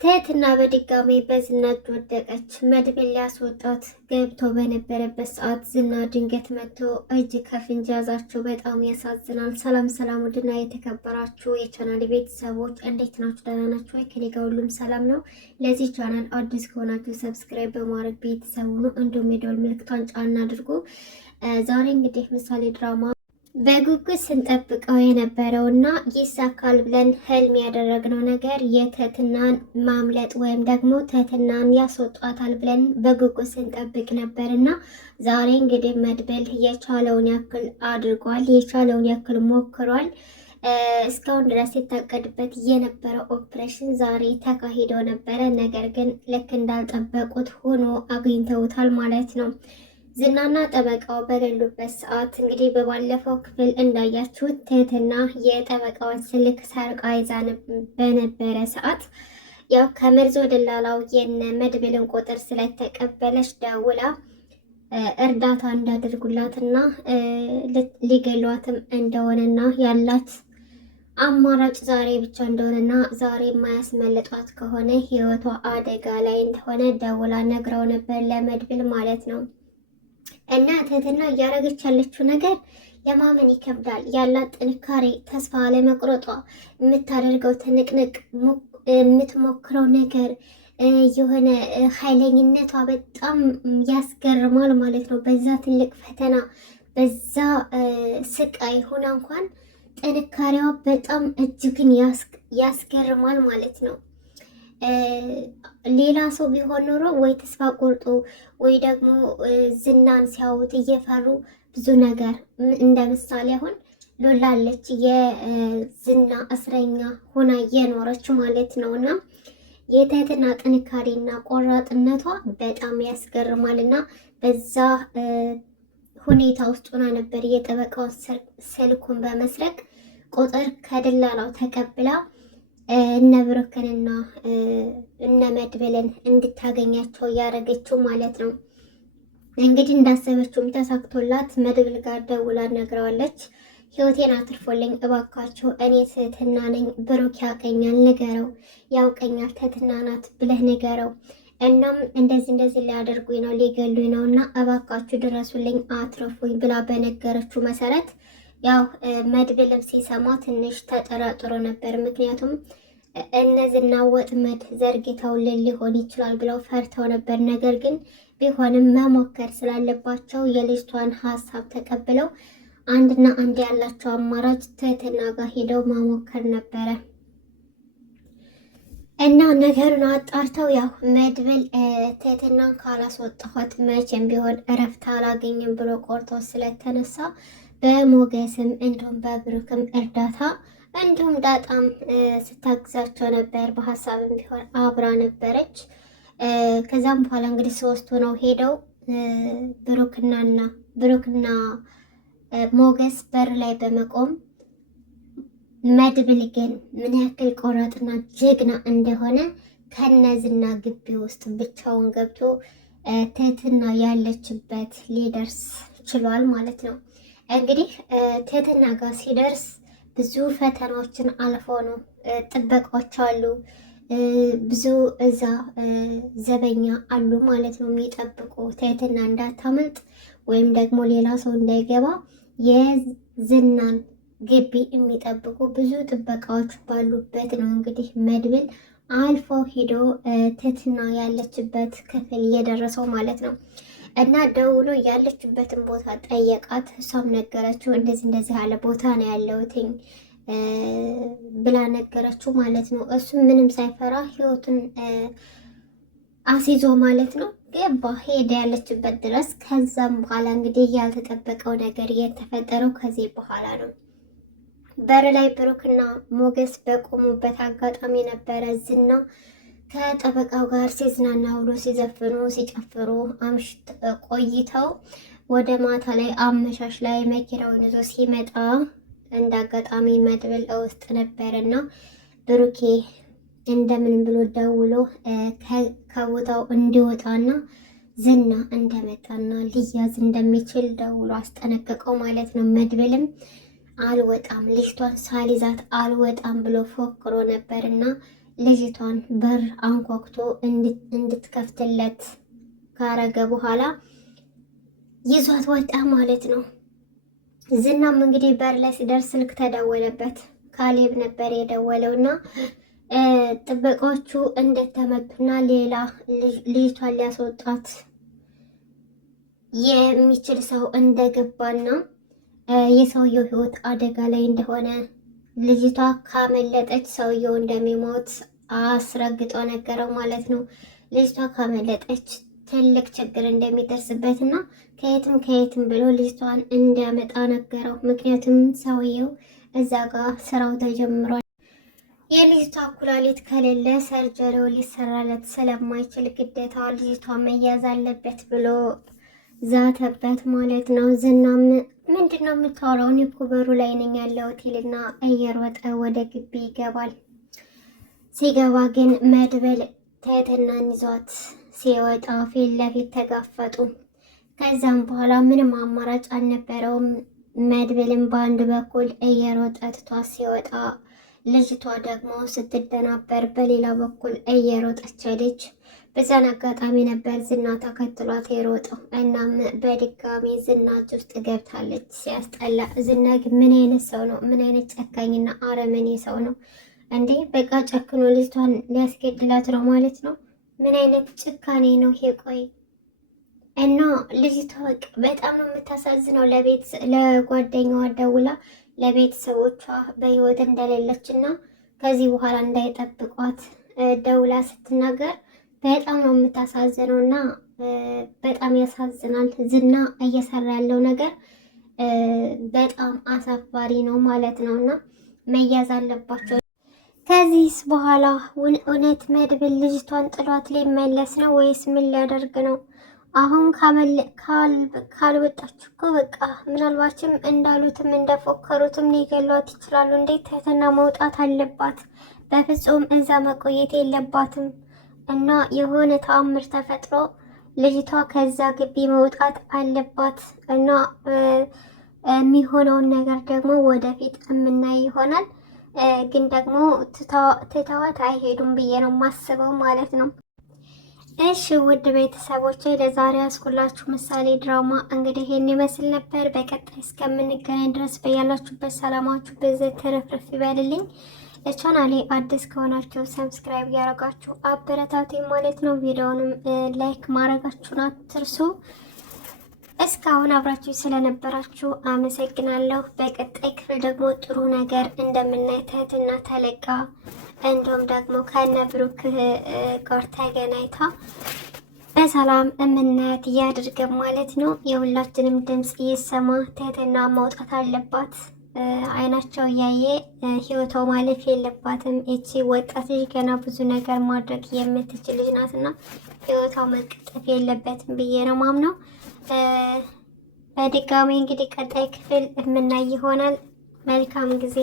ትህትና በድጋሚ በዝናት ወደቀች። መድብል ሊያስወጣት ገብቶ በነበረበት ሰዓት ዝና ድንገት መጥቶ እጅ ከፍንጅ ያዛቸው። በጣም ያሳዝናል። ሰላም ሰላም፣ ውድና የተከበራችሁ የቻናል ቤተሰቦች እንዴት ናችሁ? ደህና ናችሁ ወይ? ከኔ ጋር ሁሉም ሰላም ነው። ለዚህ ቻናል አዲስ ከሆናችሁ ሰብስክራይብ በማድረግ ቤተሰቡ ነው፣ እንዲሁም የደወል ምልክቷን ጫን አድርጉ። ዛሬ እንግዲህ ምሳሌ ድራማ በጉጉት ስንጠብቀው የነበረውና ይሳካል ብለን ህልም ያደረግነው ነገር የትህትናን ማምለጥ ወይም ደግሞ ትህትናን ያስወጧታል ብለን በጉጉት ስንጠብቅ ነበርና ዛሬ እንግዲህ መድብል የቻለውን ያክል አድርጓል። የቻለውን ያክል ሞክሯል። እስካሁን ድረስ የታቀድበት የነበረው ኦፕሬሽን ዛሬ ተካሂዶ ነበረ። ነገር ግን ልክ እንዳልጠበቁት ሆኖ አግኝተውታል ማለት ነው። ዝናና ጠበቃው በሌሉበት ሰዓት እንግዲህ በባለፈው ክፍል እንዳያችሁት ትህትና የጠበቃውን ስልክ ሰርቃ ይዛ በነበረ ሰዓት ያው ከመርዞ ደላላው የነ መድብልን ቁጥር ስለተቀበለች ደውላ እርዳታ እንዳደርጉላትና ሊገሏትም እንደሆነና ያላት አማራጭ ዛሬ ብቻ እንደሆነና ዛሬ የማያስመልጧት ከሆነ ህይወቷ አደጋ ላይ እንደሆነ ደውላ ነግረው ነበር ለመድብል ማለት ነው። እና ትህትና እያደረገች ያለችው ነገር ለማመን ይከብዳል። ያላት ጥንካሬ፣ ተስፋ አለመቁረጧ፣ የምታደርገው ትንቅንቅ፣ የምትሞክረው ነገር የሆነ ኃይለኝነቷ በጣም ያስገርማል ማለት ነው። በዛ ትልቅ ፈተና፣ በዛ ስቃይ ሆና እንኳን ጥንካሬዋ በጣም እጅግን ያስገርማል ማለት ነው። ሌላ ሰው ቢሆን ኖሮ ወይ ተስፋ ቆርጦ ወይ ደግሞ ዝናን ሲያዩት እየፈሩ ብዙ ነገር እንደ ምሳሌ አሁን ሎላለች የዝና እስረኛ ሆና እየኖረች ማለት ነው። እና የትህትና ጥንካሬና ቆራጥነቷ በጣም ያስገርማል። እና በዛ ሁኔታ ውስጥ ሆና ነበር የጠበቃውን ስልኩን በመስረቅ ቁጥር ከደላላው ተቀብላ እነ ብሩክንና እነ መድብልን እንድታገኛቸው እያደረገችው ማለት ነው። እንግዲህ እንዳሰበችውም ተሳክቶላት መድብል ጋር ደውላ ነግረዋለች። ህይወቴን አትርፎልኝ እባካቸው፣ እኔ ትህትና ነኝ፣ ብሩክ ያውቀኛል፣ ንገረው፣ ያውቀኛል፣ ትህትና ናት ብለህ ንገረው። እናም እንደዚህ ሊያደርጉኝ ነው፣ ሊገሉኝ ነው እና እባካችሁ ድረሱልኝ፣ አትርፉኝ ብላ በነገረችው መሰረት ያው መድብልም ሲሰማ ትንሽ ተጠራጥሮ ነበር። ምክንያቱም እነዚህና ወጥመድ ዘርግተውልን ሊሆን ይችላል ብለው ፈርተው ነበር። ነገር ግን ቢሆንም መሞከር ስላለባቸው የልጅቷን ሀሳብ ተቀብለው አንድና አንድ ያላቸው አማራጭ ትህትና ጋር ሄደው መሞከር ነበረ እና ነገሩን አጣርተው ያው መድብል ትህትናን ካላስወጣኋት መቼም ቢሆን እረፍት አላገኝም ብሎ ቆርጦ ስለተነሳ በሞገስም እንዲሁም በብሩክም እርዳታ እንዲሁም ዳጣም ስታግዛቸው ነበር። በሀሳብም ቢሆን አብራ ነበረች። ከዛም በኋላ እንግዲህ ሶስቱ ነው ሄደው ብሩክና ሞገስ በር ላይ በመቆም መድብል ግን ምን ያክል ቆራጥና ጀግና እንደሆነ ከነዝና ግቢ ውስጥ ብቻውን ገብቶ ትህትና ያለችበት ሊደርስ ችሏል ማለት ነው። እንግዲህ ትህትና ጋር ሲደርስ ብዙ ፈተናዎችን አልፎ ነው። ጥበቃዎች አሉ፣ ብዙ እዛ ዘበኛ አሉ ማለት ነው የሚጠብቁ ትህትና እንዳታመልጥ ወይም ደግሞ ሌላ ሰው እንዳይገባ የዝናን ግቢ የሚጠብቁ ብዙ ጥበቃዎች ባሉበት ነው እንግዲህ መድብል አልፎ ሂዶ ትህትና ያለችበት ክፍል እየደረሰው ማለት ነው። እና ደውሎ ያለችበትን ቦታ ጠየቃት። እሷም ነገረችው። እንደዚህ ያለ ቦታ ነው ያለሁትኝ ብላ ነገረችው ማለት ነው። እሱም ምንም ሳይፈራ ህይወቱን አስይዞ ማለት ነው ገባ፣ ሄደ ያለችበት ድረስ። ከዛም በኋላ እንግዲህ ያልተጠበቀው ነገር የተፈጠረው ከዚህ በኋላ ነው። በር ላይ ብሩክና ሞገስ በቆሙበት አጋጣሚ ነበረ ዝና ከጠበቃው ጋር ሲዝናና ውሎ ሲዘፍኑ ሲጨፍሩ አምሽት ቆይተው ወደ ማታ ላይ አመሻሽ ላይ መኪናውን ይዞ ሲመጣ እንደ አጋጣሚ መድብል ውስጥ ነበርና ብሩኬ እንደምን ብሎ ደውሎ ከቦታው እንዲወጣና ዝና እንደመጣና ሊያዝ እንደሚችል ደውሎ አስጠነቀቀው ማለት ነው። መድብልም አልወጣም ልጅቷን ሳሊዛት አልወጣም ብሎ ፎክሮ ነበርና ልጅቷን በር አንኳኩቶ እንድትከፍትለት ካረገ በኋላ ይዟት ወጣ ማለት ነው። ዝናም እንግዲህ በር ላይ ሲደርስ ስልክ ተደወለበት። ካሌብ ነበር የደወለውና ጥበቃዎቹ እንደተመቱና ሌላ ልጅቷን ሊያስወጣት የሚችል ሰው እንደገባና የሰውየው ሕይወት አደጋ ላይ እንደሆነ ልጅቷ ካመለጠች ሰውየው እንደሚሞት አስረግጦ ነገረው ማለት ነው። ልጅቷ ካመለጠች ትልቅ ችግር እንደሚደርስበት እና ከየትም ብሎ ልጅቷን እንዲያመጣ ነገረው። ምክንያቱም ሰውየው እዛ ጋር ስራው ተጀምሯል። የልጅቷ ኩላሊት ከሌለ ሰርጀሪው ሊሰራለት ስለማይችል ግዴታ ልጅቷ መያዝ አለበት ብሎ ዛተበት ማለት ነው። ዝናም ምንድን ነው የምታወራው? እኔ እኮ በሩ ላይ ነኝ ያለሁት ይልና እየሮጠ ወደ ግቢ ይገባል። ሲገባ ግን መድብል ትህትናን ይዟት ሲወጣ ፊት ለፊት ተጋፈጡ። ከዛም በኋላ ምንም አማራጭ አልነበረውም። መድብልም በአንድ በኩል እየሮጠ ትቷት ሲወጣ፣ ልጅቷ ደግሞ ስትደናበር በሌላ በኩል እየሮጠች ልጅ በዛን አጋጣሚ ነበር ዝና ተከትሏት የሮጠው። እናም በድጋሚ ዝናች ውስጥ ገብታለች። ሲያስጠላ! ዝና ግን ምን አይነት ሰው ነው? ምን አይነት ጨካኝና አረመኔ ሰው ነው እንዴ? በቃ ጨክኖ ልጅቷን ሊያስገድላት ነው ማለት ነው። ምን አይነት ጭካኔ ነው ይሄ? ቆይ እና ልጅቷ በጣም ነው የምታሳዝነው። ለጓደኛዋ ደውላ ለቤተሰቦቿ በህይወት እንደሌለች እና ከዚህ በኋላ እንዳይጠብቋት ደውላ ስትናገር በጣም ነው የምታሳዝነው እና በጣም ያሳዝናል። ዝና እየሰራ ያለው ነገር በጣም አሳፋሪ ነው ማለት ነው እና መያዝ አለባቸው። ከዚህስ በኋላ እውነት መድብል ልጅቷን ጥሏት ሊመለስ ነው ወይስ ምን ሊያደርግ ነው? አሁን ካልወጣች እኮ በቃ ምናልባችም እንዳሉትም እንደፎከሩትም ሊገሏት ይችላሉ። እንዴት ትህትና መውጣት አለባት። በፍጹም እዛ መቆየት የለባትም እና የሆነ ተአምር ተፈጥሮ ልጅቷ ከዛ ግቢ መውጣት አለባት እና የሚሆነውን ነገር ደግሞ ወደፊት የምናይ ይሆናል። ግን ደግሞ ትተዋት አይሄዱም ብዬ ነው የማስበው ማለት ነው። እሺ ውድ ቤተሰቦቼ ለዛሬ ያስኩላችሁ ምሳሌ ድራማ እንግዲህ ይሄን ይመስል ነበር። በቀጣይ እስከምንገናኝ ድረስ በያላችሁበት ሰላማችሁ በዚህ ተረፍረፍ ይበልልኝ። ለቻናሌ አዲስ ከሆናችሁ ሰብስክራይብ ያደረጋችሁ አበረታቱኝ ማለት ነው። ቪዲዮውንም ላይክ ማድረጋችሁን አትርሱ። እስካሁን አብራችሁ ስለነበራችሁ አመሰግናለሁ። በቀጣይ ክፍል ደግሞ ጥሩ ነገር እንደምናይ ትህትና ተለቃ እንዲሁም ደግሞ ከነ ብሩክ ጋር ተገናኝታ በሰላም እምናያት እያድርገን ማለት ነው። የሁላችንም ድምፅ ይሰማ። ትህትና መውጣት አለባት። አይናቸው እያየ ህይወቷ ማለፍ የለባትም። እቺ ወጣት ልጅ ገና ብዙ ነገር ማድረግ የምትችል ልጅ ናትና ህይወቷ መቀጠፍ የለበትም ብዬ ነው ማምነው። በድጋሚ እንግዲህ ቀጣይ ክፍል የምናይ ይሆናል። መልካም ጊዜ